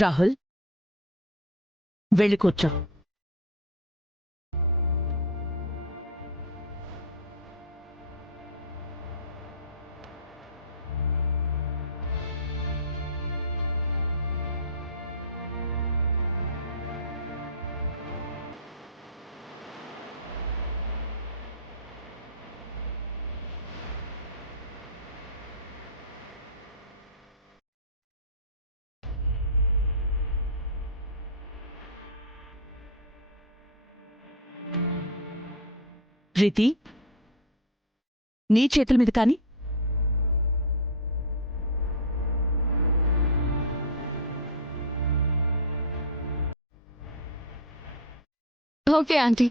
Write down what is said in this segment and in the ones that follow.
రాహుల్, వెళ్ళి కూర్చో. ప్రీతి, నీ చేతుల మీద కాని. Okay aunty.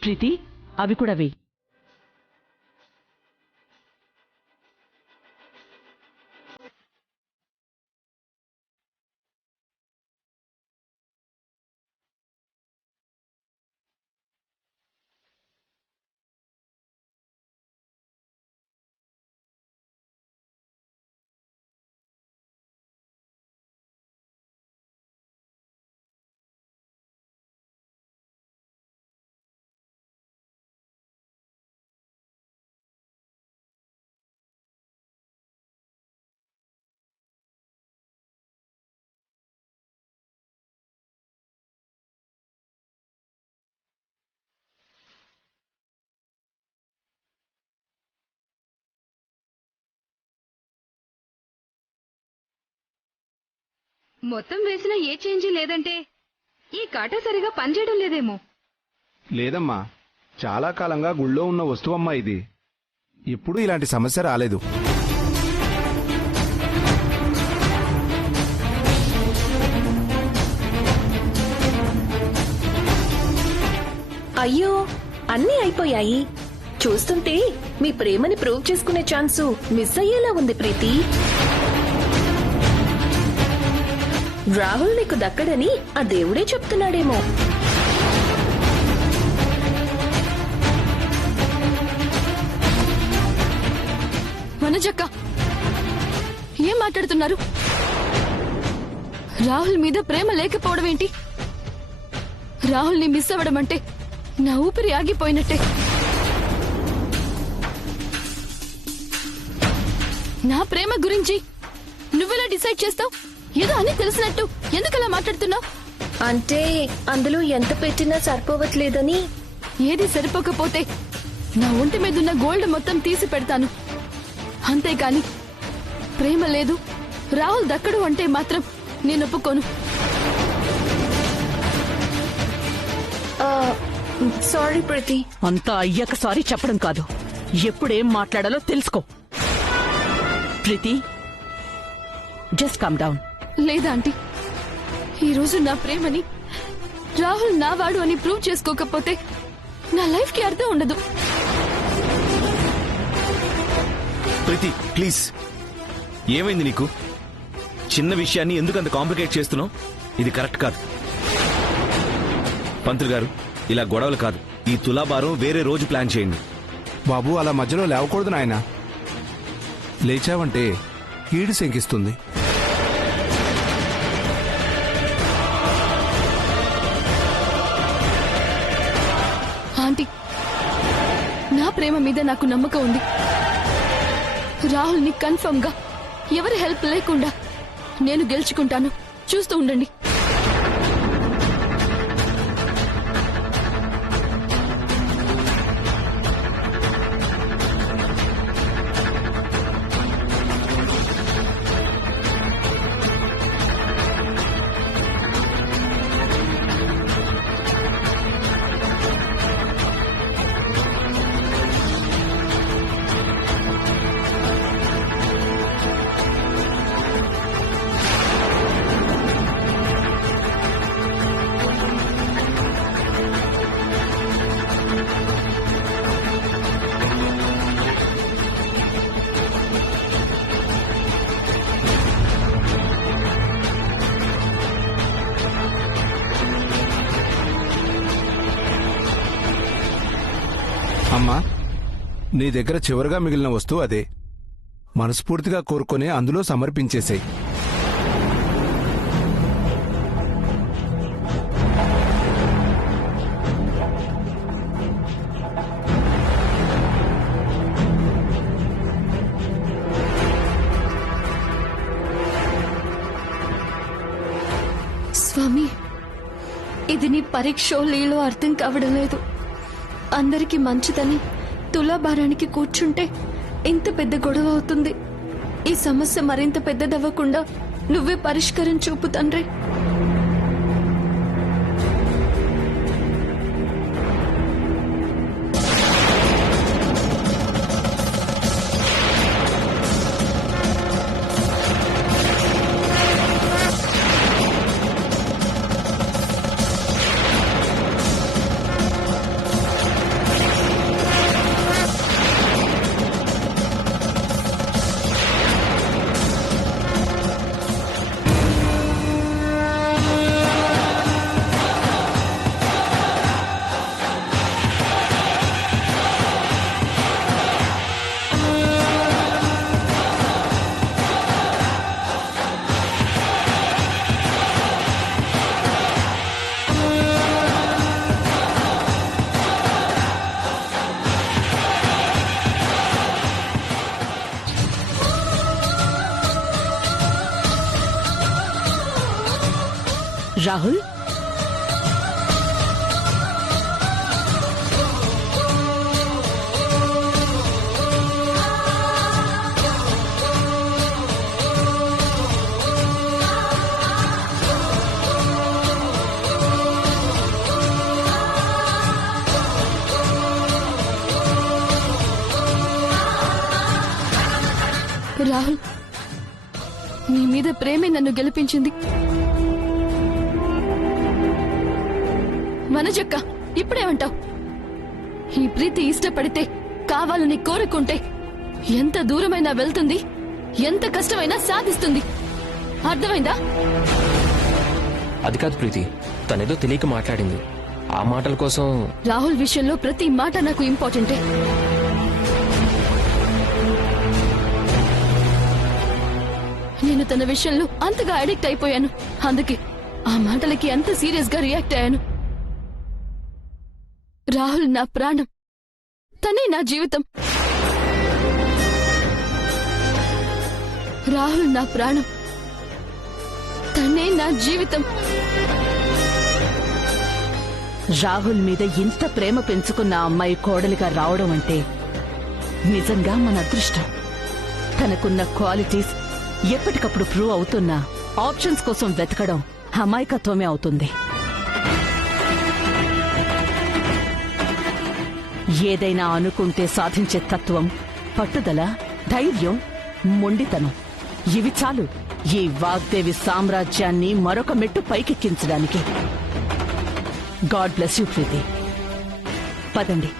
ప్రీతి, అవి కూడా వెయ్యి. మొత్తం వేసిన ఏ చేంజీ లేదంటే ఈ కాటా సరిగా పనిచేయడం లేదేమో. లేదమ్మా, చాలా కాలంగా గుళ్ళో ఉన్న వస్తువమ్మా ఇది. ఎప్పుడూ ఇలాంటి సమస్య రాలేదు. అయ్యో, అన్నీ అయిపోయాయి. చూస్తుంటే మీ ప్రేమని ప్రూవ్ చేసుకునే ఛాన్సు మిస్ అయ్యేలా ఉంది ప్రీతి. రాహుల్ నీకు దక్కడని ఆ దేవుడే చెప్తున్నాడేమో. మనజక్క, ఏం మాట్లాడుతున్నారు? రాహుల్ మీద ప్రేమ లేకపోవడం ఏంటి? రాహుల్ ని మిస్ అవ్వడం అంటే నా ఊపిరి ఆగిపోయినట్టే. నా ప్రేమ గురించి నువ్వెలా డిసైడ్ చేస్తావు? ఏదో అని తెలిసినట్టు ఎందుకలా మాట్లాడుతున్నావు? అంటే అందులో ఎంత పెట్టినా సరిపోవట్లేదని. ఏది సరిపోకపోతే నా ఒంటి మీదున్న గోల్డ్ మొత్తం తీసి పెడతాను. అంతేకాని ప్రేమ లేదు, రాహుల్ దక్కడు అంటే మాత్రం నేను ఒప్పుకోను. సారీ ప్రీతి. అంతా అయ్యాక సారీ చెప్పడం కాదు, ఎప్పుడేం మాట్లాడాలో తెలుసుకో. ప్రీతి, జస్ట్ కమ్ డౌన్. లేదా ఆంటీ, ఈరోజు నా ప్రేమని రాహుల్ నా వాడు అని ప్రూవ్ చేసుకోకపోతే నా లైఫ్ కి అర్థం ఉండదు. ప్రీతి ప్లీజ్, ఏమైంది నీకు? చిన్న విషయాన్ని ఎందుకు అంత కాంప్లికేట్ చేస్తున్నావు? ఇది కరెక్ట్ కాదు. పంతులు గారు, ఇలా గొడవలు కాదు. ఈ తులాభారం వేరే రోజు ప్లాన్ చేయండి. బాబు అలా మధ్యలో లేవకూడదు నాయన. లేచావంటే కీడు శంకిస్తుంది. ఆంటీ, నా ప్రేమ మీద నాకు నమ్మకం ఉంది. రాహుల్ ని కన్ఫర్మ్ గా ఎవరి హెల్ప్ లేకుండా నేను గెలుచుకుంటాను. చూస్తూ ఉండండి. అమ్మా, నీ దగ్గర చివరిగా మిగిలిన వస్తువు అదే. మనస్ఫూర్తిగా కోరుకొని అందులో సమర్పించేసేయ్. స్వామి, ఇది నీ పరీక్షో లీలో అర్థం కావడం లేదు. అందరికీ మంచిదని తులాభారానికి కూర్చుంటే ఇంత పెద్ద గొడవ అవుతుంది. ఈ సమస్య మరింత పెద్దదవ్వకుండా నువ్వే పరిష్కారం చూపు తండ్రి. రాహుల్, రాహుల్, నీ మీద ప్రేమే నన్ను గెలిపించింది. మనజక్క, ఇప్పుడేమంటావు? ఈ ప్రీతి ఇష్టపడితే, కావాలని కోరుకుంటే ఎంత దూరమైనా వెళ్తుంది, ఎంత కష్టమైనా సాధిస్తుంది. అర్థమైందా? అది కాదు ప్రీతి, తనేదో తెలియక మాట్లాడింది. ఆ మాటల కోసం రాహుల్ విషయంలో ప్రతి మాట నాకు ఇంపార్టెంటే. నేను తన విషయంలో అంతగా అడిక్ట్ అయిపోయాను. అందుకే ఆ మాటలకి అంత సీరియస్ గా రియాక్ట్ అయ్యాను. రాహుల్ నా ప్రాణం, తనే నా జీవితం. రాహుల్ నా ప్రాణం, తనే నా జీవితం. రాహుల్ మీద ఇంత ప్రేమ పెంచుకున్న అమ్మాయి కోడలిగా రావడం అంటే నిజంగా మన అదృష్టం. తనకున్న క్వాలిటీస్ ఎప్పటికప్పుడు ప్రూవ్ అవుతున్నా ఆప్షన్స్ కోసం వెతకడం అమాయకత్వమే అవుతుంది. ఏదైనా అనుకుంటే సాధించే తత్వం, పట్టుదల, ధైర్యం, మొండితనం ఇవి చాలు ఈ వాగ్దేవి సామ్రాజ్యాన్ని మరొక మెట్టు పైకెక్కించడానికి. గాడ్ బ్లెస్ యూ ప్రీతి. పదండి.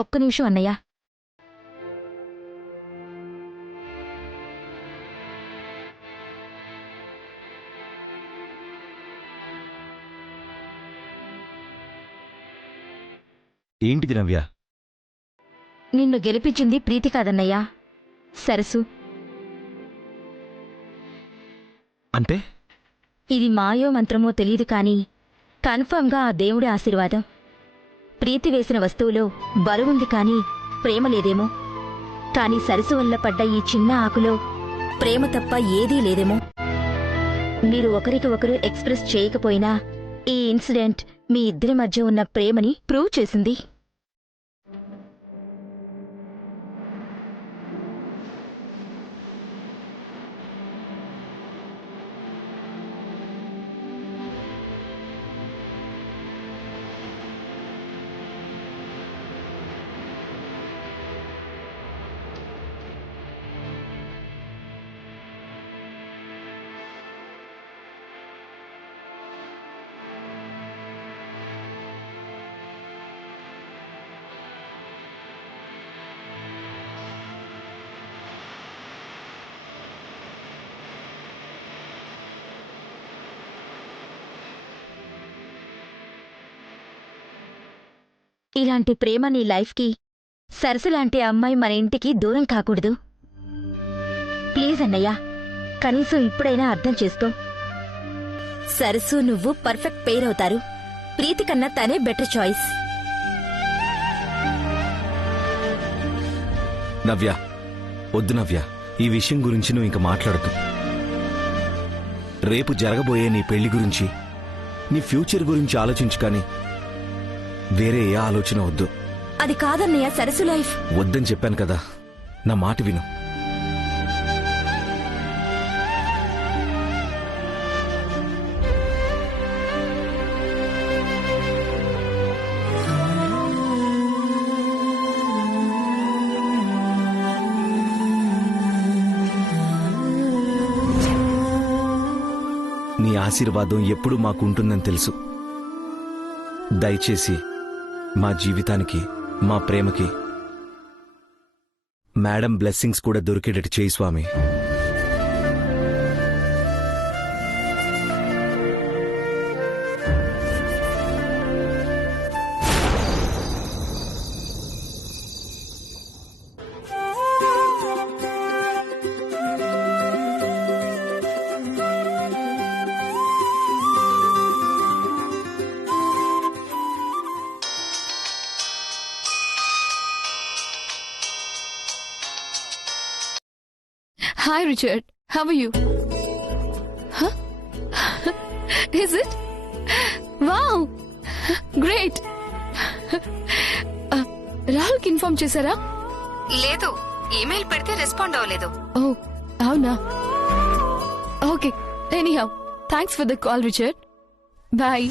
ఒక్క నిమిషం అన్నయ్య. ఏంటిది నవ్య? నిన్ను గెలిపించింది ప్రీతి కాదన్నయ్యా, సరసు. అంటే ఇది మాయో మంత్రమో తెలీదు కానీ కన్ఫర్మ్గా ఆ దేవుడి ఆశీర్వాదం. ప్రీతి వేసిన వస్తువులో బరువుంది కానీ ప్రేమ లేదేమో. కానీ సరసు వల్ల పడ్డ ఈ చిన్న ఆకులో ప్రేమ తప్ప ఏదీ లేదేమో. మీరు ఒకరికి ఒకరు ఎక్స్ప్రెస్ చేయకపోయినా ఈ ఇన్సిడెంట్ మీ ఇద్దరి మధ్య ఉన్న ప్రేమని ప్రూవ్ చేసింది. ఇలాంటి ప్రేమ నీ లైఫ్కి, సరసులాంటి అమ్మాయి మన ఇంటికి దూరం కాకూడదు. ప్లీజ్ అన్నయ్య, కనీసం ఇప్పుడైనా అర్థం చేసుకో. సరసు నువ్వు పర్ఫెక్ట్ పెయిర్ అవుతారు. ప్రీతి కన్నా తనే బెటర్ చాయిస్. నవ్య, వద్దు నవ్య, ఈ విషయం గురించి నువ్వు ఇంక మాట్లాడకు. రేపు జరగబోయే నీ పెళ్లి గురించి, నీ ఫ్యూచర్ గురించి ఆలోచించు, కానీ వేరే ఏ ఆలోచన వద్దు. అది కాదన్నయ్య, సరసు లైఫ్. వద్దని చెప్పాను కదా, నా మాట విను. నీ ఆశీర్వాదం ఎప్పుడు మాకుంటుందని తెలుసు. దయచేసి మా జీవితానికి, మా ప్రేమకి మేడం బ్లెస్సింగ్స్ కూడా దొరికేటట్టు చేయి స్వామి. Hi, Richard. How are you? Huh? Is it? Wow! Great! రాహుల్కి ఇన్ఫార్మ్ చేశారా? లేదు, ఈమెయిల్ పెడితే రెస్పాండ్ అవ్వలేదు. ఓ అవునా? Okay, anyhow thanks for the call, Richard. Bye.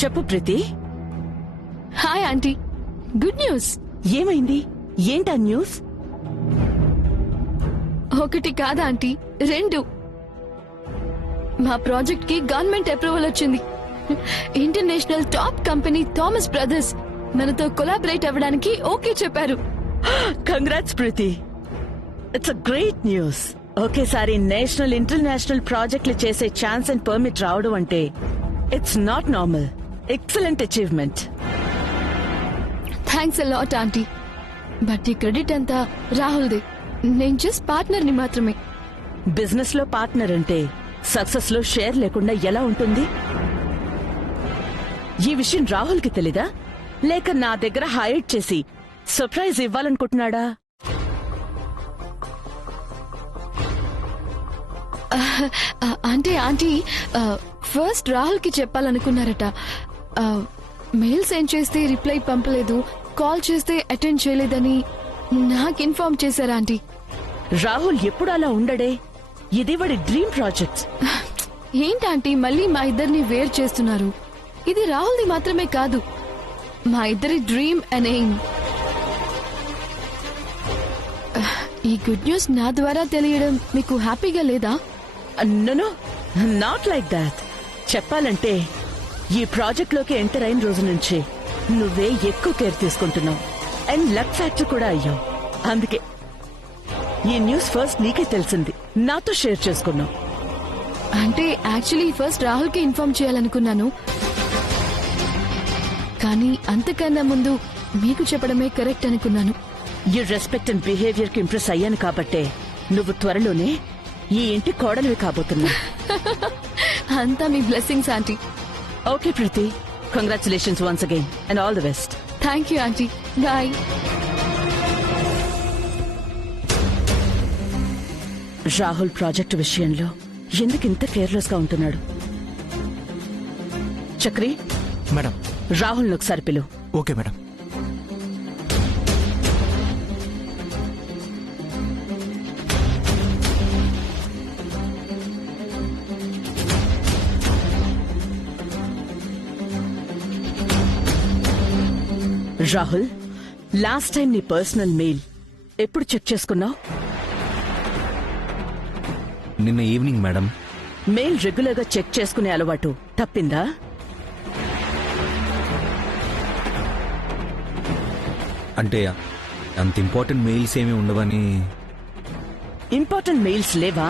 చెప్పు Preethi. Hi aunty, good news. ఏమైంది? ఏంటా న్యూస్? ఒకటి కాదా ఆంటీ, రెండు. మా ప్రాజెక్ట్ కి గవర్నమెంట్ అప్రూవల్ వచ్చింది. International top company Thomas it's a great news. ఒకేసారి నేషనల్ ఇంటర్నేషనల్ ప్రాజెక్టులు చేసే ఛాన్స్ అండ్ పర్మిట్ రావడం అంటే it's not normal. Excellent achievement. Thanks a lot aunty. But ఈ క్రెడిట్ అంతా రాహుల్ది. నేను జస్ట్ పార్ట్నర్ని మాత్రమే. బిజినెస్ లో పార్ట్నర్ అంటే సక్సెస్ లో షేర్ లేకుండా ఎలా ఉంటుంది? ఈ విషయం రాహుల్ కి తెలీదా, లేక నా దగ్గర హైడ్ చేసి సర్ప్రైజ్ ఇవ్వాలనుకుంటున్నాడా? అంటే ఆంటీ ఫస్ట్ రాహుల్ కి చెప్పాలనుకున్నారట. మెయిల్స్ ఏం చేస్తే రిప్లై పంపలేదు, కాల్ చేస్తే అటెండ్ చేయలేదని నాకు ఇన్ఫార్మ్ చేశారా ఆంటీ. రాహుల్ ఎప్పుడు అలా ఉండడే. ఇది వాడి డ్రీమ్ ప్రాజెక్ట్. ఏంటంటీ మళ్ళీ మా ఇద్దరిని వేరు చేస్తున్నారు? ఇది రాహుల్ది మాత్రమే కాదు, మా ఇద్దరి డ్రీమ్ అండ్ ఎయిమ్. ఈ గుడ్ న్యూస్ నా ద్వారా తెలియడం మీకు హ్యాపీగా లేదా? No, not like that. చెప్పాలంటే ఈ ప్రాజెక్ట్ లోకి ఎంటర్ అయిన రోజు నుంచి నువ్వే ఎక్కువ కేర్ తీసుకుంటున్నావు అండ్ లక్ ఫ్యాక్టర్ కూడా అయ్యావు. అందుకే ఈ న్యూస్ ఫస్ట్ నీకే తెలిసింది, నాతో షేర్ చేసుకున్నావు. అంటే యాక్చువల్లీ ఫస్ట్ రాహుల్ కి ఇన్ఫార్మ్ చేయాలనుకున్నాను, కానీ అంతకన్నా ముందు మీకు చెప్పడమే కరెక్ట్ అనుకున్నాను. ఈ రెస్పెక్ట్ అండ్ బిహేవియర్ కి ఇంప్రెస్ అయ్యాను కాబట్టే నువ్వు త్వరలోనే ఈ ఇంటి కోడలివి కాబోతున్నా. అంతా మీ blessings aunty. Okay Preethi, congratulations once again and all the best. Thank you aunty. Bye. Rahul project విషయంలో ఎందుకు ఇంత కేర్లెస్ గా ఉంటున్నాడు? చక్రి, మేడం. రాహుల్ ఒకసారి పిలు. Okay madam. Rahul, last time నీ పర్సనల్ మెయిల్ ఎప్పుడు చెక్ చేసుకున్నావు? నిన్న ఈవినింగ్ మేడం. మెయిల్ రెగ్యులర్ గా చెక్ చేసుకునే అలవాటు తప్పిందా? అంటే అంత ఇంపార్టెంట్ మెయిల్స్ ఏమీ ఉండవని. ఇంపార్టెంట్ మెయిల్స్ లేవా?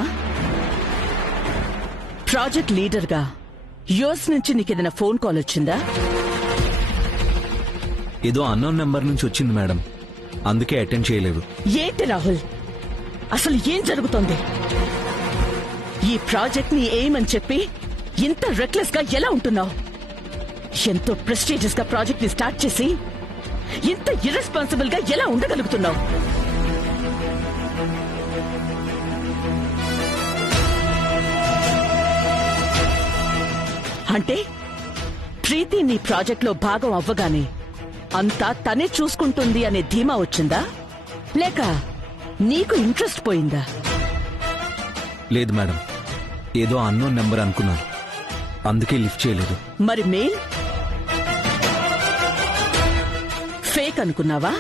ప్రాజెక్ట్ లీడర్ గా యుఎస్ నుంచి నీకేదైనా ఫోన్ కాల్ వచ్చిందా? ఏదో అన్నోన్ నెంబర్ నుంచి వచ్చింది మేడం, అందుకే అటెండ్ చేయలేదు. ఏంటి రాహుల్, అసలు ఏం జరుగుతోంది? ఈ ప్రాజెక్ట్ ని ఎయిమ్ అని చెప్పి ఇంత రెక్లెస్ గా ఎలా ఉంటున్నావు? ఎంతో ప్రెస్టీజియస్ గా ప్రాజెక్ట్ ని స్టార్ట్ చేసి ఇంత ఇర్రెస్పాన్సిబుల్ గా ఎలా ఉండగలుగుతున్నావు? అంటే ప్రీతి నీ ప్రాజెక్ట్ లో భాగం అవ్వగానే అంతా తనే చూసుకుంటుంది అనే ధీమా వచ్చిందా, లేక నీకు ఇంట్రెస్ట్ పోయిందా? లేదు మేడం, ఏదో అన్నోన్ నెంబర్ అనుకున్నాను, అందుకే లిఫ్ట్ చేయలేదు. మరి మెయిల్ ఫేక్ అనుకున్నావా?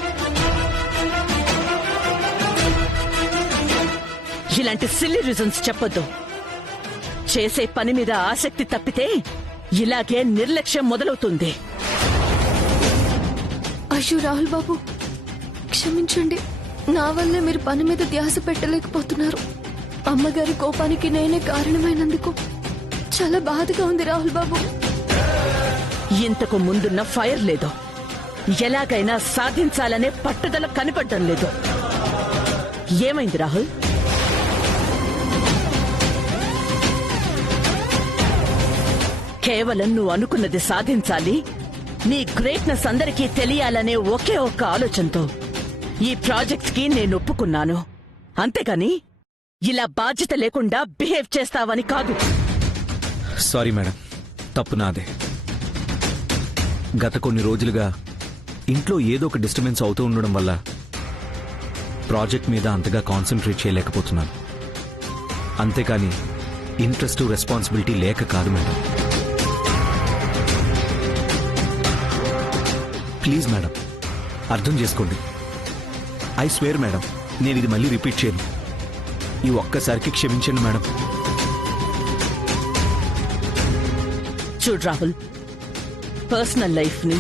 ఇలాంటి సిల్లీ రీజన్స్ చెప్పొద్దు. చేసే పని మీద ఆసక్తి తప్పితే ఇలాగే నిర్లక్ష్యం మొదలవుతుంది. అయ్యో రాహుల్ బాబు, క్షమించండి. నా వల్లే మీరు పని మీద ధ్యాస పెట్టలేకపోతున్నారు. అమ్మగారి కోపానికి నేనే కారణమైనందుకు చాలా బాధగా ఉంది రాహుల్ బాబు. ఇంతకు ముందున్న ఫైర్ లేదు, ఎలాగైనా సాధించాలనే పట్టుదల కనిపడ్డం లేదు. ఏమైంది రాహుల్? కేవలం నువ్వు అనుకున్నది సాధించాలి, నీ గ్రేట్నెస్ అందరికీ తెలియాలనే ఒకే ఒక్క ఆలోచనతో ఈ ప్రాజెక్ట్ కి నేను ఒప్పుకున్నాను. అంతేకాని ఇలా బాధ్యత లేకుండా బిహేవ్ చేస్తావని కాదు. సారీ మేడం, తప్పు నాదే. గత కొన్ని రోజులుగా ఇంట్లో ఏదో ఒక డిస్టర్బెన్స్ అవుతూ ఉండడం వల్ల ప్రాజెక్ట్ మీద అంతగా కాన్సన్ట్రేట్ చేయలేకపోతున్నాను. అంతేకాని ఇంట్రెస్ట్, రెస్పాన్సిబిలిటీ లేక కాదు మేడం. ప్లీజ్ మేడం, అర్థం చేసుకోండి. ఐ స్వేర్ మేడం, నేను ఇది మళ్ళీ రిపీట్ చేయను. ఈ ఒక్కసారికి క్షమించండి మేడం. చూడు రాహుల్, పర్సనల్ లైఫ్ ని,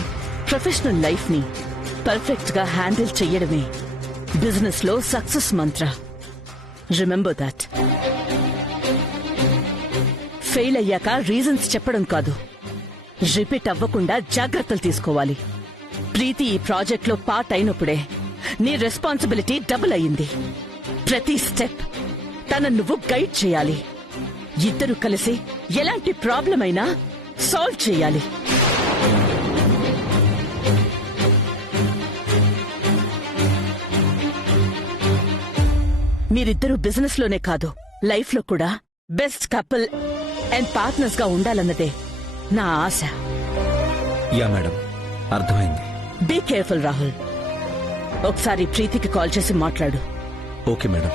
ప్రొఫెషనల్ లైఫ్ ని పర్ఫెక్ట్ గా హ్యాండిల్ చెయ్యడమే బిజినెస్ లో success Mantra. Remember that. Fail అయ్యాక రీజన్స్ చెప్పడం కాదు, రిపీట్ అవ్వకుండా జాగ్రత్తలు తీసుకోవాలి. ప్రీతి ఈ ప్రాజెక్ట్లో పార్ట్ అయినప్పుడే నీ రెస్పాన్సిబిలిటీ డబుల్ అయింది. ప్రతి స్టెప్ తనను నువ్వు గైడ్ చేయాలి. ఇద్దరు కలిసి ఎలాంటి ప్రాబ్లం అయినా సాల్వ్ చేయాలి. మీరిద్దరూ బిజినెస్ లోనే కాదు, లైఫ్ లో కూడా బెస్ట్ కపుల్ అండ్ పార్ట్నర్స్ గా ఉండాలన్నదే నా ఆశ. యా మేడం, అర్థమైంది. Be careful Rahul. ఒకసారి ప్రీతికి కాల్ చేసి మాట్లాడు. Okay madam.